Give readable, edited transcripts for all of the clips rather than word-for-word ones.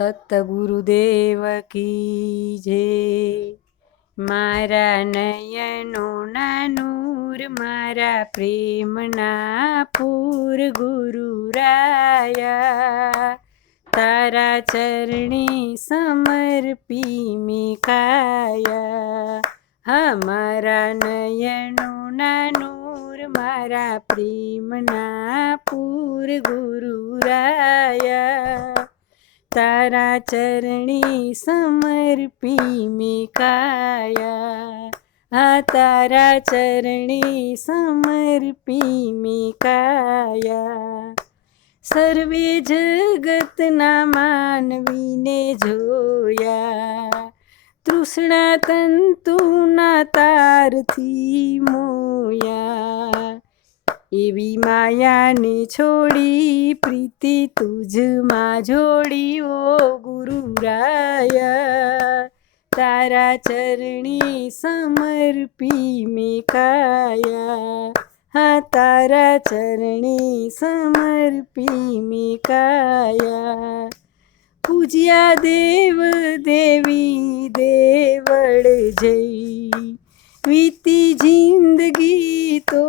સતગુરુદેવ કી જય। મારા નયનોના નૂર, મારા પ્રેમના પૂર ગુરુરાયા, તારા ચરણે સમર્પી મેં કાયા। હા, મારા નયનોના નૂર, મારા પ્રેમના પૂર ગુરુરાયા, તારા ચરણે સમર્પી મેં કાયા। હા, તારા ચરણે સમર્પી મેં કાયા। સર્વે જગતના માનવીને જોયા, તૃષ્ણા તંતુના તારથી મોયા। એવી માયાને છોડી પ્રીતિ તુજમાં જોડી, ઓ ગુરુરાયા, તારા ચરણે સમર્પી મેં કાયા। હા, તારા ચરણે સમર્પી મેં કાયા। પૂજ્યા દેવ દેવી દેવળ જઈ, વીતી જિંદગી તો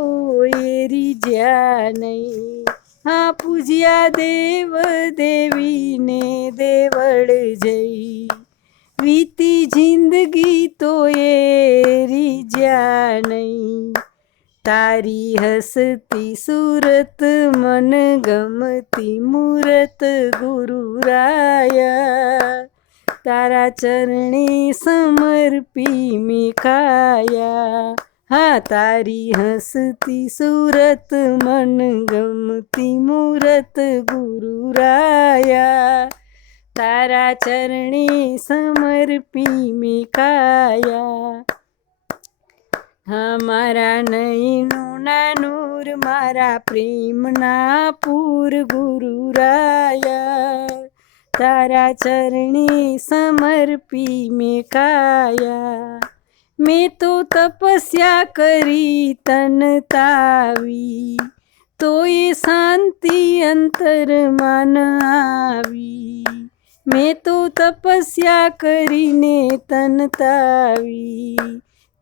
એરી જ્યાં નહીં। હા, પૂજ્યા દેવ દેવીને દેવળ જઈ, વીતી જિંદગી તો એરી જ્યાં નહીં। તારી હસતી સુરત મન ગમતી મૂરત ગુરુરાયા, તારા ચરણે સમર્પી મેં કાયા। હા, તારી હસતી સુરત મન ગમતી મૂરત ગુરુરાયા, તારા ચરણે સમર્પી મેં કાયા। હા, મારા નયનોના નૂર, મારા પ્રેમના પૂર ગુરુરાયા, તારા ચરણે સમર્પી મેં કાયા। મેં તો તપસ્યા કરી તન તાવી, તોય શાંતિ અંતરમાં આવી। મેં તો તપસ્યા કરીને તન તાવી,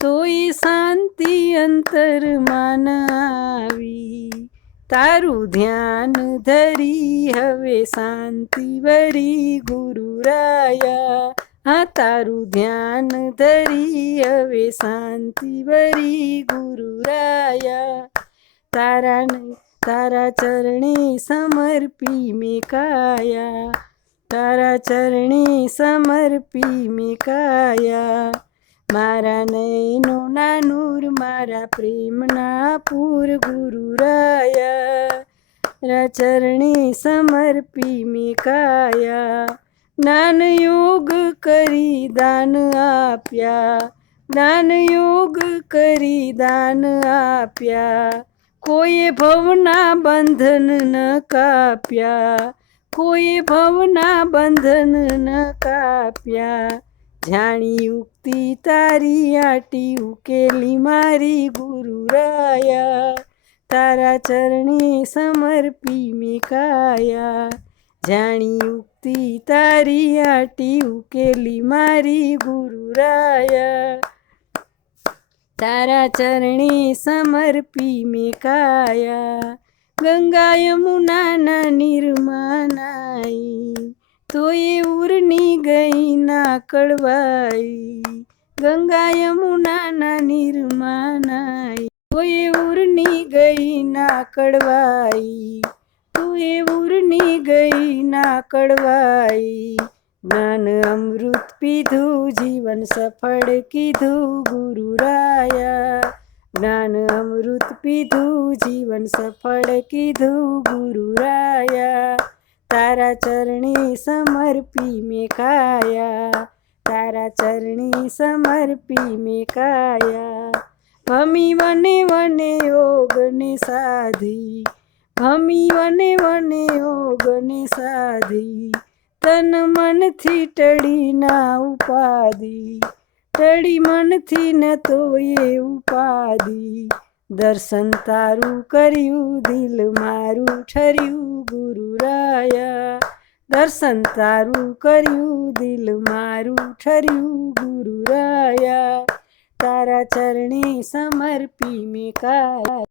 તોય શાંતિ અંતરમાં આવી। તારું ધ્યાન ધરી હવે શાંતિ વરી ગુરુરાયા, હા, તારું ધ્યાન ધરી હવે શાંતિ વરી ગુરુરાયા, તારા ચરણે સમર્પી મેં કાયા। તારા ચરણે સમર્પી મેં કાયા। મારા નયનોના નૂર, મારા પ્રેમના પૂર ગુરુરાયા, તારા ચરણે સમર્પી મેં કાયા। જ્ઞાન યોગ કરી દાન આપ્યા, જ્ઞાન યોગ કરી દાન આપ્યા। કોઈએ ભવના બંધન ન કાપ્યા, કોઈએ ભવના બંધન ન કાપ્યા। જાણી યુક્તિ તારી આટી ઉકેલી મારી ગુરુરાયા, તારા ચરણે સમર્પી મેં કાયા। જાણી યુક્તિ તારી આટી ઉકેલી મારી ગુરુરાયા, તારા ચરણે સમર્પી મેં કાયા। ગંગા યમુનાના નીરમાં નાઈ, તોય ઉરની ગઈ ના કળવાઈ। ગંગા યમુનાના નીરમાં નાઈ, તોય ઉરની ગઈ ના કળવાઈ, તોય ઉરની ગઈ ના કળવાઈ। જ્ઞાન અમૃત પીધું જીવન સફળ કીધું ગુરુરાયા, જ્ઞાન અમૃત પીધું જીવન સફળ કીધું ગુરુરાયા, તારા ચરણે સમર્પી મેં કાયા। તારા ચરણે સમર્પી મેં કાયા। ભમી વને વને યોગને સાધી, ભમી વને વને યોગને સાધી। તન મનથી ટળી ના ઉપાધી, ટળી મનથી ન તોય ઉપાધી। દર્શન તારું કર્યું દિલ મારું ઠર્યું ગુરુરાયા, દર્શન તારું કર્યું દિલ મારું ઠર્યું ગુરુ રાયા તારા ચરણે સમર્પી મેં કાયા।